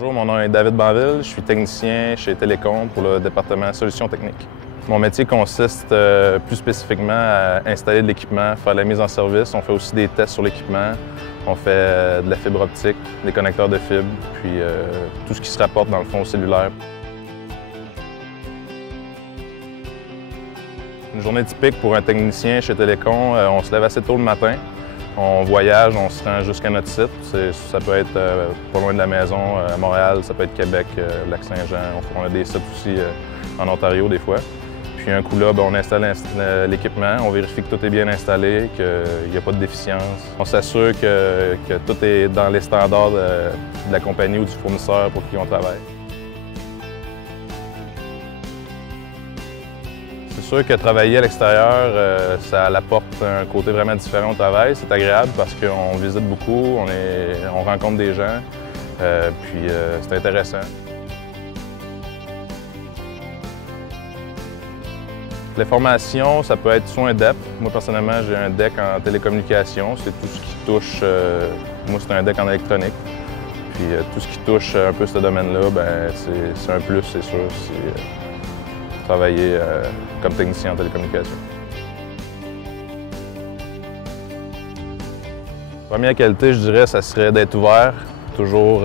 Bonjour, mon nom est David Banville, je suis technicien chez Télécom pour le département Solutions techniques. Mon métier consiste plus spécifiquement à installer de l'équipement, faire la mise en service. On fait aussi des tests sur l'équipement. On fait de la fibre optique, des connecteurs de fibre, puis tout ce qui se rapporte dans le fond au cellulaire. Une journée typique pour un technicien chez Télécom, on se lève assez tôt le matin. On voyage, on se rend jusqu'à notre site. Ça peut être pas loin de la maison, à Montréal, ça peut être Québec, Lac-Saint-Jean. On a des sites aussi en Ontario des fois. Puis un coup là, on installe l'équipement, on vérifie que tout est bien installé, qu'il n'y a pas de déficience. On s'assure que tout est dans les standards de la compagnie ou du fournisseur pour qui on travaille. C'est sûr que travailler à l'extérieur, ça apporte un côté vraiment différent au travail. C'est agréable parce qu'on visite beaucoup, on rencontre des gens, puis c'est intéressant. Les formations, ça peut être soit un DEP. Moi, personnellement, j'ai un DEC en télécommunications. C'est tout ce qui touche... moi, c'est un DEC en électronique. Puis tout ce qui touche un peu ce domaine-là, c'est un plus, c'est sûr. Travailler comme technicien en télécommunications. Première qualité, je dirais, ça serait d'être ouvert, toujours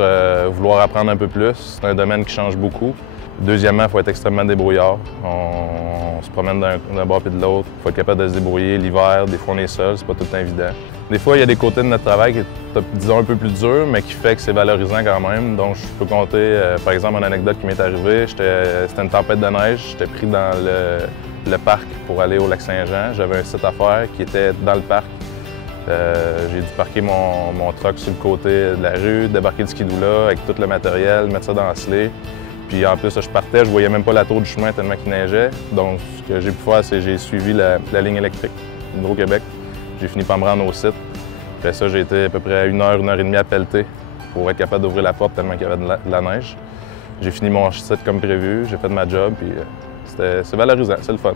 vouloir apprendre un peu plus. C'est un domaine qui change beaucoup. Deuxièmement, il faut être extrêmement débrouillard. On se promène d'un bord et de l'autre. Il faut être capable de se débrouiller. L'hiver, des fois, on est seul, c'est pas tout le temps évident. Des fois, il y a des côtés de notre travail qui est, disons, un peu plus dur, mais qui fait que c'est valorisant quand même. Donc, je peux compter, par exemple, une anecdote qui m'est arrivée. C'était une tempête de neige. J'étais pris dans le parc pour aller au Lac-Saint-Jean. J'avais un site à faire qui était dans le parc. J'ai dû parquer mon truck sur le côté de la rue, débarquer du skidoo-là avec tout le matériel, mettre ça dans la sled. Puis en plus, je partais, je voyais même pas la tour du chemin tellement qu'il neigeait. Donc, ce que j'ai pu faire, c'est que j'ai suivi la ligne électrique d'Hydro-Québec. J'ai fini par me rendre au site. Après ça, j'ai été à peu près 1 heure, 1 heure et demie à pelleter pour être capable d'ouvrir la porte tellement qu'il y avait de la neige. J'ai fini mon site comme prévu, j'ai fait ma job, puis c'est valorisant, c'est le fun.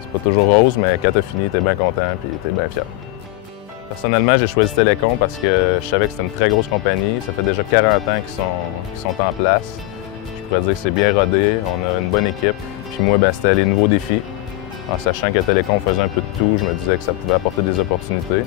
C'est pas toujours rose, mais quand t'as fini, t'es bien content puis t'es bien fier. Personnellement, j'ai choisi Télécom parce que je savais que c'était une très grosse compagnie. Ça fait déjà 40 ans qu'ils sont en place. Je pourrais dire que c'est bien rodé, on a une bonne équipe. Puis moi, c'était les nouveaux défis. En sachant que Télécom faisait un peu de tout, je me disais que ça pouvait apporter des opportunités.